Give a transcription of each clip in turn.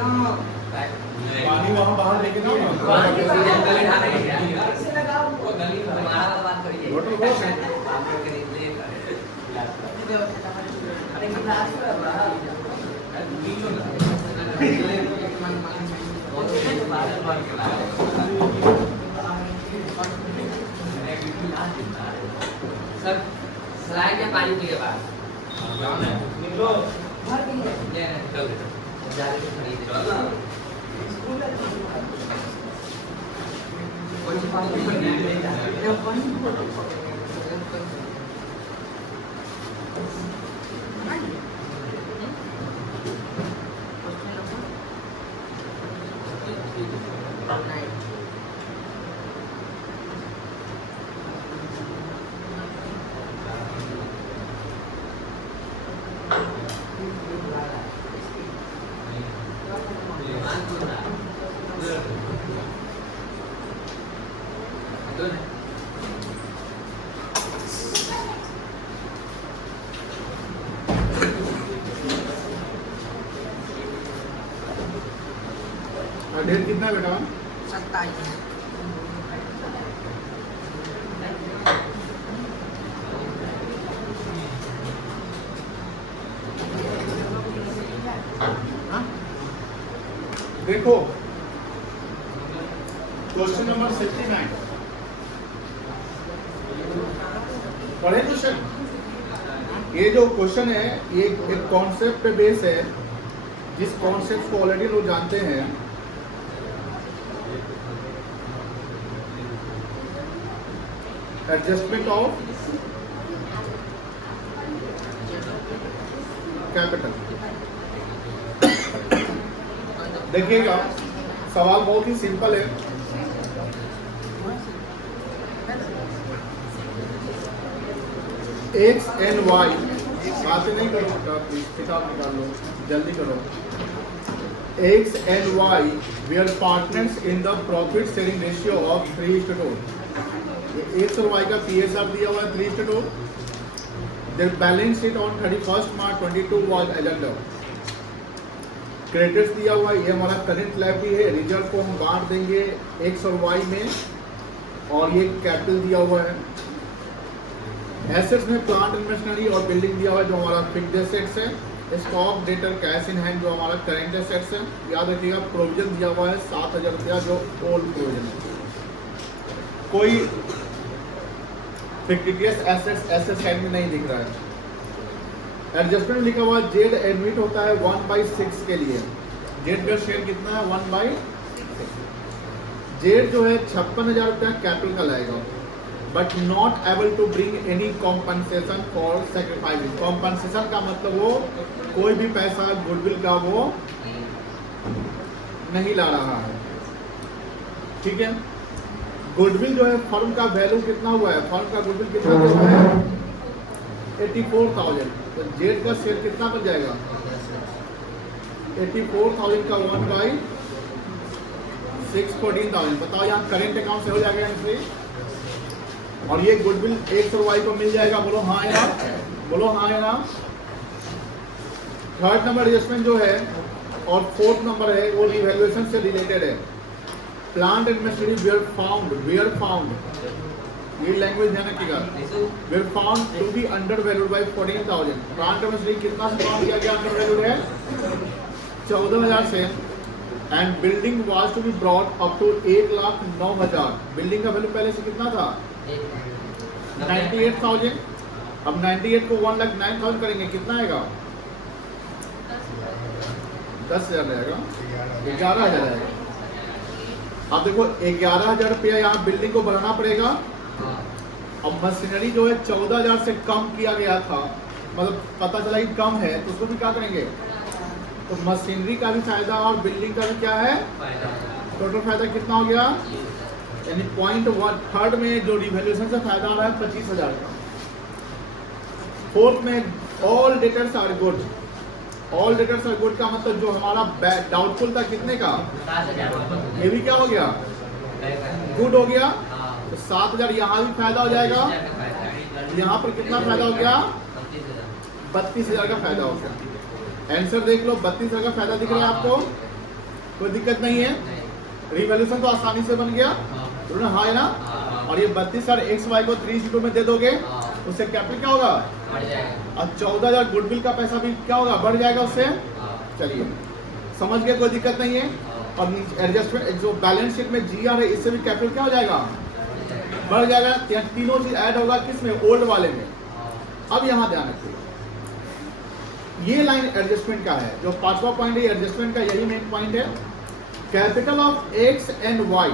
पानी वहाँ बाहर लेके जाओ ना। सर सलाह के पानी पी के बाद निकलो ले चल जा के खरीद लो ना कोई पानी ढेर कितना है बेटा? 27। देखो क्वेश्चन नंबर 69 पढ़े क्वेश्चन। ये जो क्वेश्चन है ये एक कॉन्सेप्ट पे बेस है, जिस कॉन्सेप्ट को ऑलरेडी लोग जानते हैं। Adjustment of capital. देखिएगा सवाल बहुत ही सिंपल है। एक्स एंड वाई, बातें नहीं करो बेटा, प्लीज किताब निकाल लो, जल्दी करो। X and Y were partners in the profit sharing ratio of 3:2। X और वाई का PSR दिया हुआ है 3:2। Their balance sheet on 31 March 22 was as under. Credits दिया हुआ है, ये हमारा करंट लायबिलिटी है। रिजर्व को हम बांट देंगे एक्स और वाई में, और ये कैपिटल दिया हुआ है। एसेट्स में प्लांट एंड मशीनरी और बिल्डिंग दिया हुआ है जो हमारा फिक्स्ड एसेट्स है। Stock debtor cash in hand जो हमारा करंट एसेट्स है। याद रखिएगा प्रोविजन दिया हुआ है 7,000 रुपया जो ओल्ड प्रोविजन है। कोई फिक्टिशियस एसेट्स हैंड में नहीं दिख रहा है। एडजस्टमेंट लिखा हुआ जेड एडमिट होता है 1/6 के लिए। जेड का शेयर कितना है 1/6। जेड जो है 56,000 रुपया कैपिटल का लाएगा, but not able to bring any compensation for sacrifice. Compensation का मतलब वो कोई भी पैसा गुडविल का वो नहीं ला रहा है, ठीक है। गुडविल जो है फर्म का वैल्यू कितना हुआ है, फर्म का गुडविल कितना हुआ है 84,000। तो जेड का शेयर कितना बन जाएगा 84,000 का 1/6 14,000। बताओ यहाँ करेंट अकाउंट से हो जाएगा एंट्री, और ये गुडविल एक्स और वाई को मिल जाएगा। बोलो हाँ या ना, बोलो हाँ या ना। थर्ड नंबर एडजस्टमेंट जो है और फोर्थ नंबर है वो रिवैल्यूएशन से रिलेटेड है। Plant and machinery were found ये लैंग्वेज ध्यान रखिएगा। Were found to be under valued by 14,000। Plant and machinery कितना से फाउंड किया गया अंडर वैल्यूड है 14,000 से। And building was to be brought up to 1,09,000। Building का वैल्यू पहले से कितना था 98,000। अब 98 को 1,09,000 करेंगे कितना आएगा 10,000 आएगा, 11,000 आएगा। अब देखो 11,000 रुपया यहाँ बिल्डिंग को बढ़ाना पड़ेगा। अब मशीनरी जो है 14,000 से कम किया गया था, मतलब पता चला कि कम है, तो उसको भी क्या करेंगे, तो मशीनरी का भी फायदा और बिल्डिंग का भी क्या है टोटल फायदा कितना हो गया, यानी पॉइंट थर्ड में जो रिवैल्यूएशन से फायदा आ रहा है 25,000 का। फोर्थ में all debtors are good. All debtors are good का मतलब जो हमारा डाउटफुल था कितने का, ये भी क्या हो गया गुड हो गया। तो 7,000 यहाँ भी फायदा हो जाएगा, यहाँ पर कितना फायदा हो गया 32,000 का फायदा हो गया। आंसर देख लो 32,000 का फायदा दिख रहा है आपको। कोई दिक्कत नहीं है, रिवैल्यूएशन तो आसानी से बन गया, बोलो ना हाँ है ना। और ये 32 और एक्स वाई को 3 में दे दोगे, उससे कैपिटल क्या होगा, बढ़ जाएगा। और 14,000 गुडविल का पैसा भी क्या होगा, बढ़ जाएगा उससे। चलिए समझ गए, कोई दिक्कत नहीं है। और एडजस्टमेंट जो बैलेंस शीट में जीआर है, इससे भी कैपिटल क्या हो जाएगा, बढ़ जाएगा। यहाँ तीनों चीज ऐड होगा किसमें, ओल्ड वाले में। अब यहाँ ध्यान रखिए, ये लाइन एडजस्टमेंट का है, जो 5वां पॉइंट है एडजस्टमेंट का, यही मेन पॉइंट है। Capital of X and Y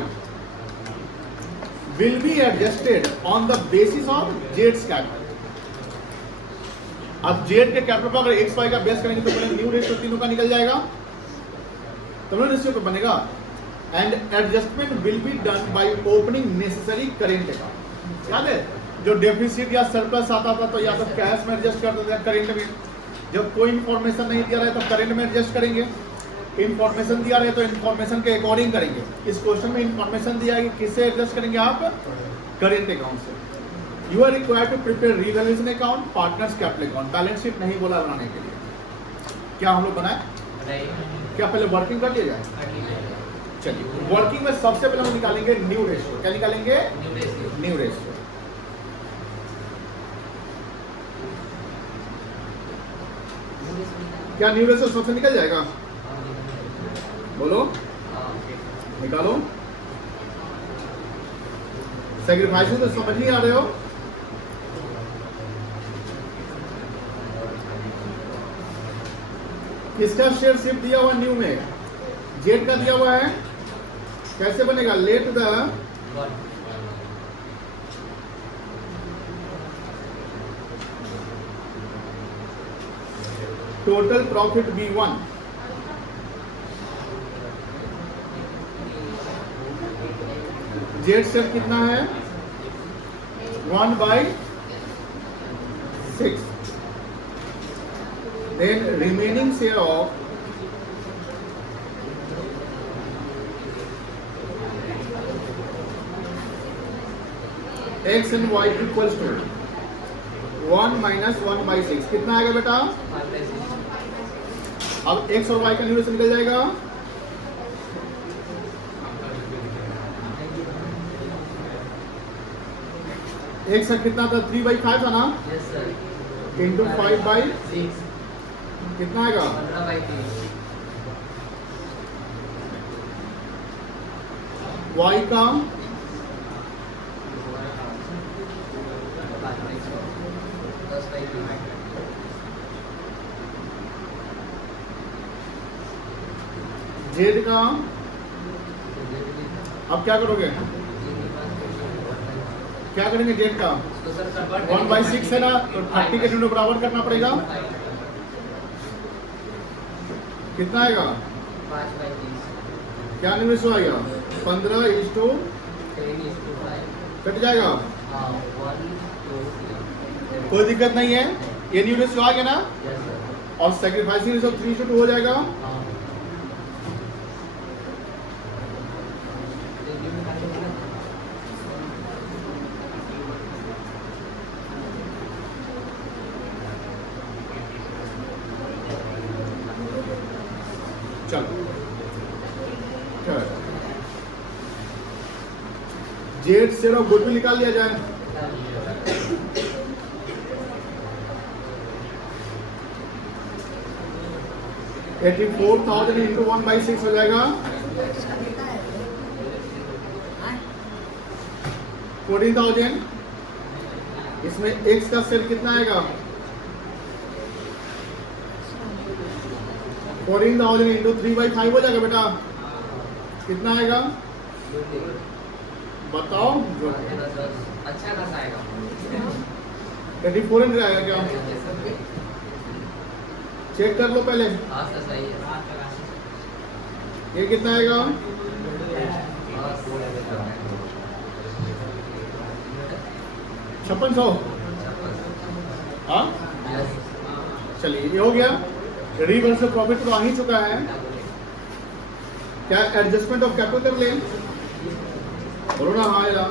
will be adjusted on the basis of जेड्स कैपिटल। अब जेड के कैपिटल पर अगर एक्स वाई का बेस करेंगे तो पहले न्यू रेशियो तीनों का निकल जाएगा, तब रेशियो पे बनेगा। And adjustment will be done by opening necessary current account. याद है जो डेफिसिट या सरप्लस आता था तो या तो कैश में एडजस्ट कर देते हैं करेंट में, जब कोई इंफॉर्मेशन नहीं दिया रहा है तो करंट में एडजस्ट करेंगे, इंफॉर्मेशन दिया रहे तो इंफॉर्मेशन के अकॉर्डिंग करेंगे। इस क्वेश्चन में इंफॉर्मेशन दिया है कि किससे एडजस्ट करेंगे आप, करेंट अकाउंट से। You are required to prepare revaluation account, partners capital account. Balance sheet नहीं बोला बनाने के लिए, क्या हम लोग बनाए, क्या पहले वर्किंग कर लिया जाए। चलिए वर्किंग में सबसे पहले हम निकालेंगे न्यू रेशियो। क्या निकालेंगे, न्यू रेशियो। क्या न्यू रेशियो सबसे निकल जाएगा, बोलो निकालो। सैक्रिफाइस तो समझ नहीं आ रहे हो, किसका शेयर शिफ्ट दिया हुआ न्यू में, जेड का दिया हुआ है। कैसे बनेगा, let the total profit be 1, Z share कितना है 1/6, then remaining share of x and y equals to 1 minus 1/6। कितना आएगा बेटा, अब x और y का न्यूमरेटर निकल जाएगा। x का कितना था, 3/5 था ना, इंटू 5/6 कितना आएगा, 15/6। y का जेड का, अब क्या करोगे, क्या करेंगे जेड का, 1/6 है ना, तो 30 के न्यूमरेटर बराबर करना पड़ेगा। कितना आएगा, 5/30 क्या न्यूमरेटर आएगा, 15:5 कट जाएगा। कोई दिक्कत नहीं है, ये न्यूमरेटर आ गया ना, और सैक्रिफाइसिंग रेशियो 3:2 हो जाएगा। चलो जेड से गुडविल निकाल लिया जाए। $84,000 इंटू 1/6 हो जाएगा 14,000। इसमें x का सेल कितना आएगा, 14,000 इंटू 3/5 हो जाएगा बेटा, कितना आएगा बताओ, अच्छा खासा आएगा, 3400 आएगा क्या, चेक कर लो पहले, सही है। ये कितना आएगा, 5600। हाँ चलिए ये हो गया। रिवर्सल प्रॉफिट तो आ ही चुका है, क्या एडजस्टमेंट ऑफ कैपिटल कर ले, बोलो ना हाँ या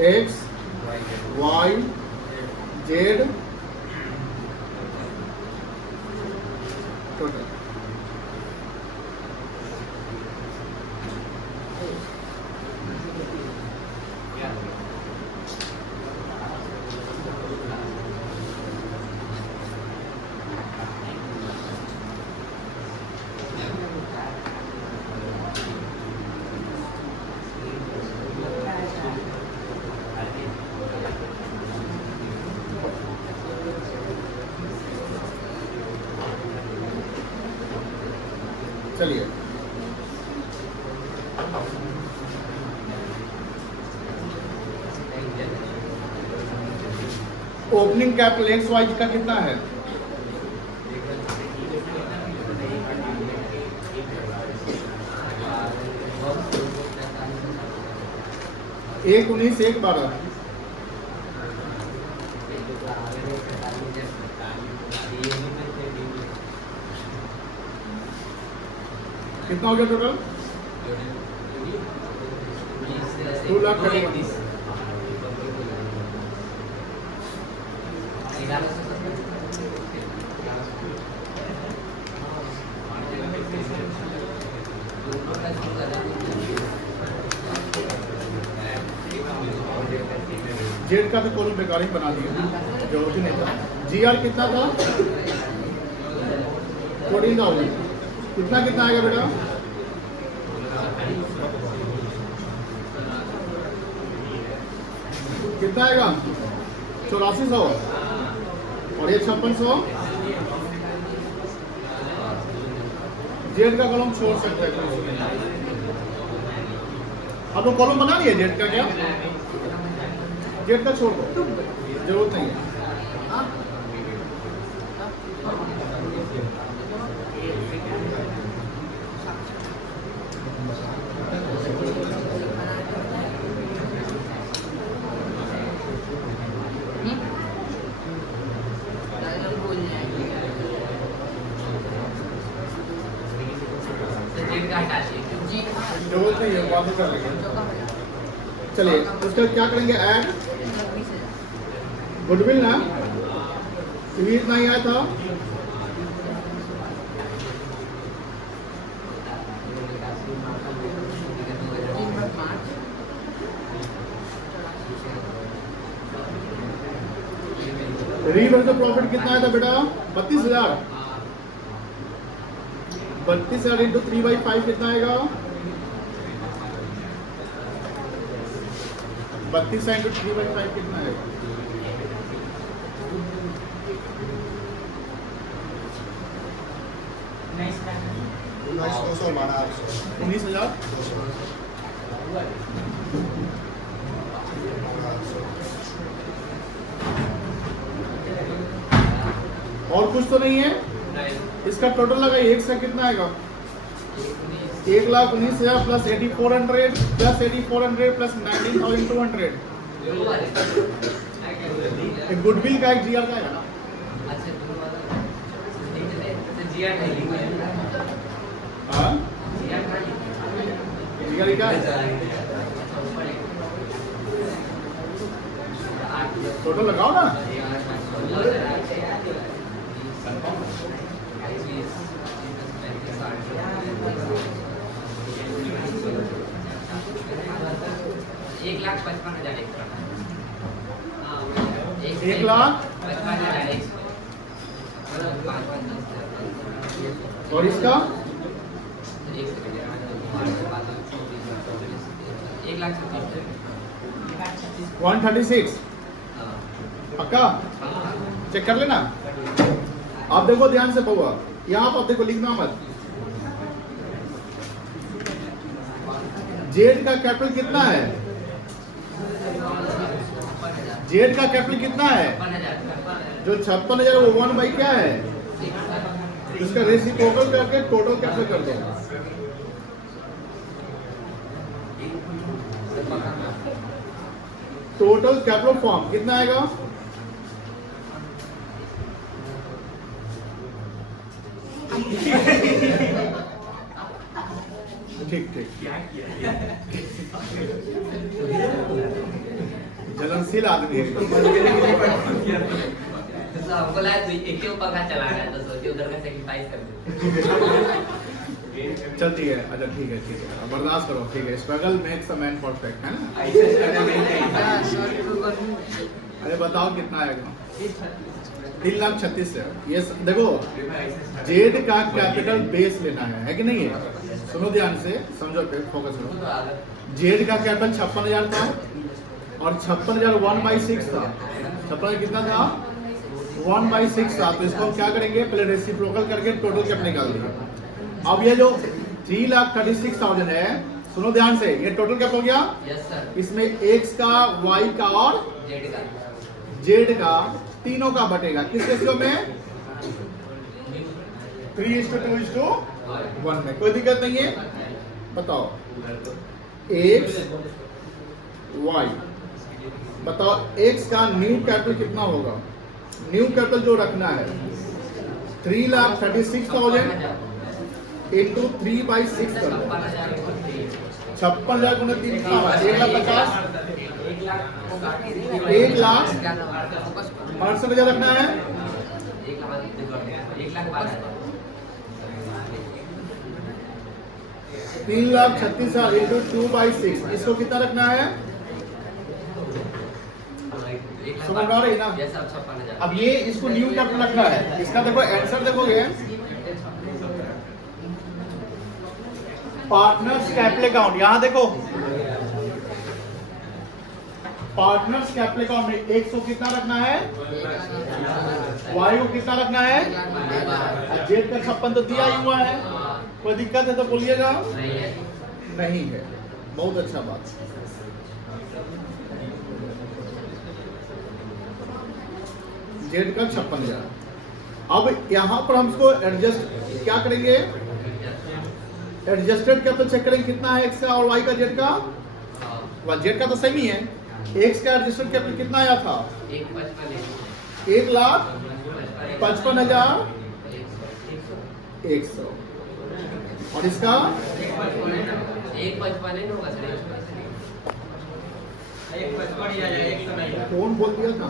एक्स वाई जेड टोटल। चलिए ओपनिंग कैपिटल एक्स वाई का कितना है? एक 19 एक 12 कितना हो गया टोटल? 2,31,000। जेड का तो कॉलम बेकार ही बना दिया, जरूरत ही नहीं था। जीआर कितना था? 14,000। कितना कितना आएगा बेटा? कितना आएगा? 8400 और ये 5600। जेड का कॉलम छोड़ सकते हैं। अब वो कॉलम बना लिया जेड का, क्या जेड का छोड़ दो, जरूरत नहीं है। जरूरत नहीं है, बात कर लेंगे। चलिए उसका क्या करेंगे? ऐड गुडविल ना, इतना नहीं आया था। रीवर्स प्रॉफिट कितना आया था बेटा? 32,000। 32,000 इंटू 3/5 कितना आएगा? 32,000 इंटू 3/5 कितना आएगा? 19,000। और कुछ तो नहीं है? इसका टोटल लगा एक से कितना आएगा? 1,19,000 प्लस 8,400 प्लस 8,400 प्लस 19,200। एक गुडविल का एक जीआर का है ना? हाँ जीआर क्या है? टोटल लगाओ ना। एक लाख 55,000 और इसका 136 पक्का? चेक कर लेना। आप देखो ध्यान से बहुआ, यहाँ पर देखो, लिखना मत। जेड का कैपिटल कितना है? जेड का कैपिटल कितना है? जो 56,000 वो 1 बाई क्या है? इसका रेसिप्रोकल करके टोटल कैपिटल कर दो। टोटल कैपिटल फॉर्म कितना आएगा? ठीक ठीक। संवेदनशील आदमी है। तो हमको लगा तू एक ही पंखा चला रहा है तो सोचे उधर का सैक्रिफाइस कर दे। चल ठीक है, अच्छा ठीक है बर्दाश्त करो, ठीक है। Struggle makes a man perfect, है ना। अरे बताओ कितना आएगा? 3,36,000। ये देखो जेड का कैपिटल बेस लेना है कि नहीं है? सुनो ध्यान से, समझो पे फोकस करो। जेड का कैपिटल 56,000 था और 56,000 1/6 था। 56,000 कितना था? 1/6 था। तो इसको हम क्या करेंगे, पहले रेसिप्रोकल करके टोटल कैप निकाल देंगे। अब ये जो 3,36,000 है, सुनो ध्यान से, ये टोटल कैप हो गया। Yes sir. इसमें एक्स का, वाई का और जेड का तीनों का बटेगा किस रेशियो में? 3:2:1 में। कोई दिक्कत नहीं है? बताओ एक्स वाई, बताओ एक्स का न्यू कैपिटल कितना होगा? न्यू कैपिटल जो रखना है 3,36,000 इंटू 3/6 कर दो। 56,000 गुना 3 1,50,000 1,68,000 रखना है। 3,36,000 इंटू 2/6, इसको कितना रखना है? समझ आ रही ना? अब ये इसको न्यू कैपिटल रखना है। इसका देखो आंसर देखोगे, पार्टनर्स कैपिटल अकाउंट, यहां देखो पार्टनर्स कैपिटल अकाउंट में एक्स को कितना रखना है, वाई को कितना रखना है, जेड का 56 तो दिया ही हुआ है। कोई दिक्कत है तो बोलिएगा। नहीं है, बहुत अच्छा बात। जेड का 56,000। अब यहां पर हम इसको एडजस्ट क्या करेंगे, एडजस्टेड का तो चेक करेंगे कितना है एक्स का और वाई का, जेड का। जेड का तो सही है। एक्स का एडजस्टेड कैपिटल कितना आया था? 1,55,100 और इसका 1,55 कौन बोल दिया था?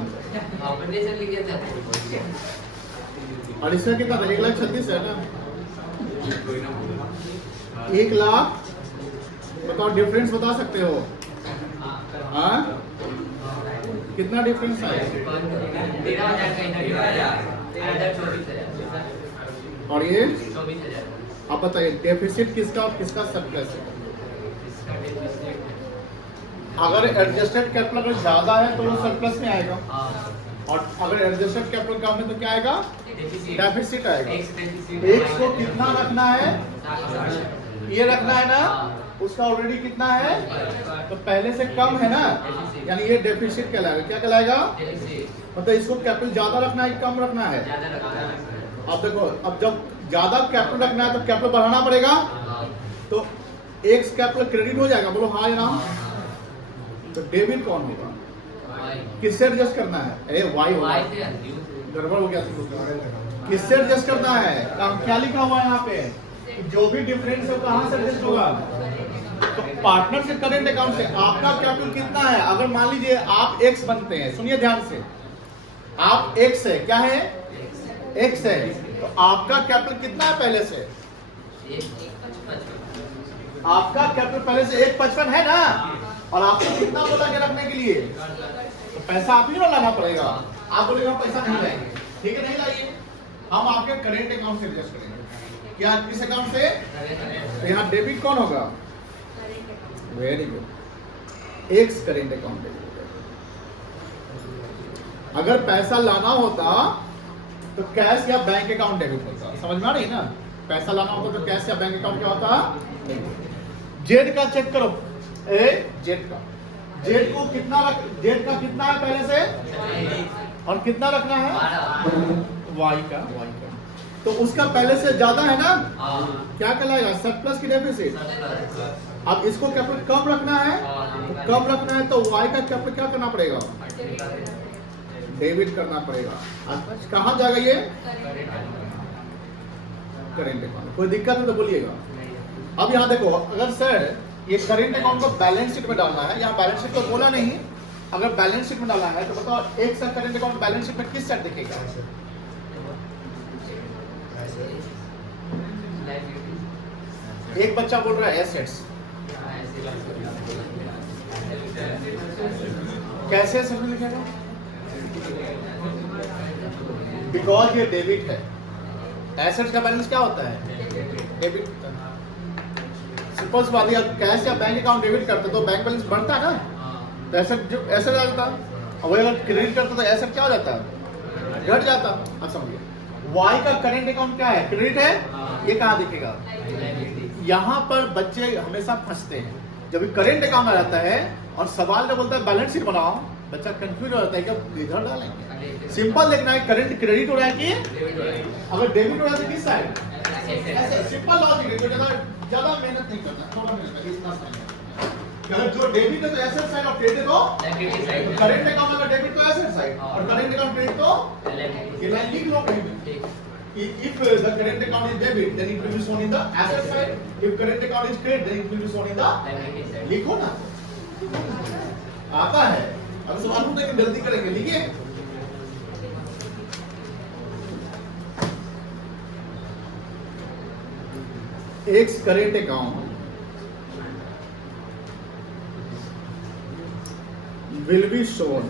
अपने से लिखे थे। और इसका कितना था? 1,36,000 है ना। 1,00,000 बताओ, डिफरेंस बता सकते हो? हाँ कितना डिफरेंस है? 13,000 का इधर 24,000 और ये 24,000। आप बताइए डेफिसिट किसका और किसका सरप्लस है? अगर एडजस्टेड कैपिटल अगर ज्यादा है तो वो सरप्लस में आएगा, और अगर एडजस्टेड कैपिटल कम है तो क्या आएगा? डेफिसिट आएगा। एक्स को कितना रखना है? ये रखना है ना, उसका ऑलरेडी कितना है तो पहले से कम है ना, यानी ये डेफिसिट कहलाएगा। क्या कहलाएगा? मतलब इसको कैपिटल ज्यादा रखना है कम रखना है? अब देखो, अब जब ज्यादा कैपिटल रखना है तो कैपिटल बढ़ाना पड़ेगा, तो एक्स कैपिटल क्रेडिट हो जाएगा। बोलो हाँ या ना? तो डेबिट कौन होगा? किससे एडजस्ट करना है? अरे वाई होगा। गड़बड़ हो गया। किससे एडजस्ट करना है? क्या लिखा हुआ है यहाँ पे? जो भी डिफरेंस है कहां से एडजस्ट होगा? तो पार्टनर से करेंट अकाउंट से। आपका कैपिटल कितना है? अगर मान लीजिए आप एक्स बनते हैं, सुनिए ध्यान से, आप एक्स है, क्या है? एक्स है, तो आपका कैपिटल कितना है पहले से? आपका कैपिटल पहले से 1,55 है ना, और आपको कितना बोला के रखने के लिए? तो पैसा आप ही ना लाना पड़ेगा। आप बोलेगा पैसा नहीं लाएंगे, ठीक है, नहीं लाइए, हम आपके करेंट अकाउंट से एडजस्ट करेंगे। क्या किस अकाउंट से? तो यहाँ डेबिट कौन होगा? Very good, x current account. अगर पैसा लाना होता तो कैश या बैंक अकाउंट डेबिट होता। समझ में आ रही है ना? पैसा लाना होता तो कैश या बैंक अकाउंट क्या होता? जेड का चेक करो, जेड का, जेड को कितना जेड का कितना है पहले से, और कितना रखना है? वाई का, तो उसका पहले से ज्यादा है ना, क्या कहलाएगा? सरप्लस की डेफिसिट। अब इसको कैपिटल कम रखना है, कम रखना है तो वाई का कैपिटल क्या करना पड़ेगा? डेबिट करना पड़ेगा। कहां जाएगा ये? Current account. कोई दिक्कत है तो बोलिएगा। अब यहाँ देखो, अगर सर ये करेंट अकाउंट को बैलेंस शीट में डालना है, यहाँ बैलेंस शीट को बोला नहीं, अगर बैलेंस शीट में डाला है तो बताओ एक साथ करेंट अकाउंट बैलेंस शीट में किस साइड दिखेगा? एक बच्चा बोल रहा है एसेट्स, कैसे एसेट में लिखेगा? बिकॉज ये डेबिट है। एसेट्स का बैलेंस क्या होता है? डेबिट। सिंपल सी बात है, कैश या बैंक अकाउंट डेबिट करते तो बैंक बैलेंस बढ़ता है ना, तो एसेट जो एसेट आ जाता। और वही अगर क्रेडिट करते तो एसेट क्या हो जाता है? घट जाता। अब समझिए वाई का करेंट अकाउंट क्या है? क्रेडिट है। ये कहाँ दिखेगा? यहाँ पर बच्चे हमेशा फंसते हैं जब करेंट अकाउंट आ जाता है और सवाल जब बोलता है बैलेंस शीट बनाओ, बच्चा कंफ्यूज हो जाता है कि इधर डालेंगे। सिंपल देखना है करंट क्रेडिट हो रहा है कि अगर डेबिट हो रहा है तो किस साइड? ऐसे सिंपल लॉजिक है, ज्यादा मेहनत नहीं करना, थोड़ा मेहनत इतना सा। अगर जो डेबिट है तो एसेट साइड और क्रेडिट तो करेंट अकाउंट, अगर डेबिट तो एसेट साइड और करेंट अकाउंट क्रेडिट तो ये लाइन लिख लो कहीं पे। If the current account is debit, then it will be shown in the asset side. If current account is credit, then it will be shown in the लिखो ना, आता है। अब सवाल पूछने की गलती करेंगे, लिखिए। एक current account will be shown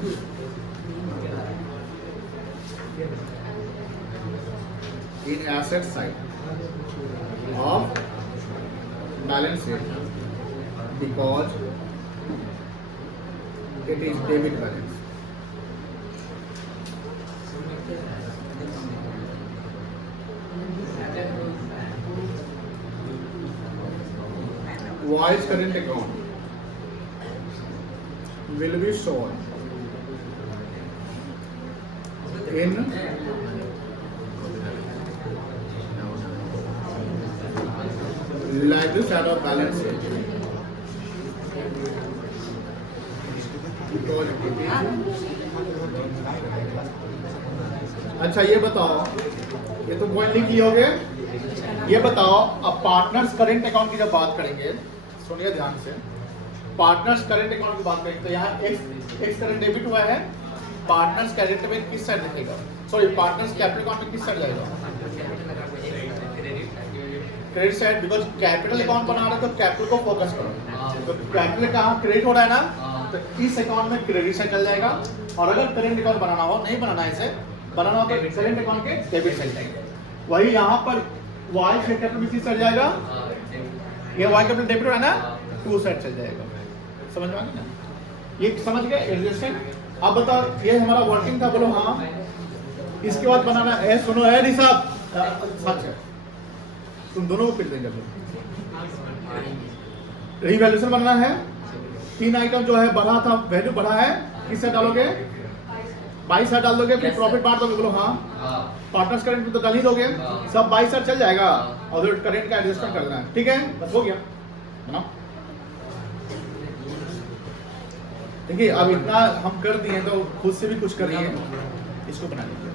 in asset side of balance sheet because it is debit balance. Wise current account will be shown in liability side of balance sheet because it is। अच्छा ये बताओ, ये तो point लिख लिए होगे। ये बताओ अब पार्टनर्स करेंट अकाउंट की जब बात करेंगे, सुनिए ध्यान से, पार्टनर्स करेंट अकाउंट की बात करेंगे तो यहाँ एक्स करंट डेबिट हुआ है, पार्टनर्स क्रेडिट में किस साइड दिखेगा? सॉरी, पार्टनर्स कैपिटल अकाउंट में किस साइड जाएगा? Credit side, because capital account बना रहे तो कैपिटल को फोकस करो। तो कैपिटल कहाँ क्रेडिट हो रहा है ना, तो इस अकाउंट में क्रेडिट साइड चल जाएगा। और अगर करेंट अकाउंट बनाना हो, नहीं बनाना है इसे, बनाना हो तो करेंट अकाउंट के डेबिट साइड जाएगा। वही यहाँ पर वाई कैपिटल में किस साइड जाएगा? ये वाई कैपिटल डेबिट हो रहा है ना, टू साइड चल जाएगा। समझ में आ गया ना? ये समझ गए एडजस्टमेंट? अब बताओ ये हमारा वर्किंग था, बोलो हाँ। इसके बाद बनाना है, सुनो है निसाब, सच है, तुम दोनों को फिर देंगे। रिवैल्यूएशन बनना है, 3 आइटम जो है बढ़ा था, वैल्यू बढ़ा है, किस से डालोगे? 22 डाल दोगे, फिर प्रॉफिट बांट दोगे, बोलो हाँ। पार्टनर्स करेंट तो डाल ही दोगे, सब 22 चल जाएगा और फिर करेंट का एडजस्टमेंट करना है। ठीक है, बस हो गया बनाओ। देखिए अब इतना हम कर दिए तो खुद से भी कुछ करिए, इसको बना लीजिए।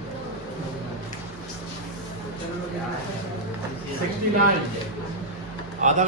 69 आधा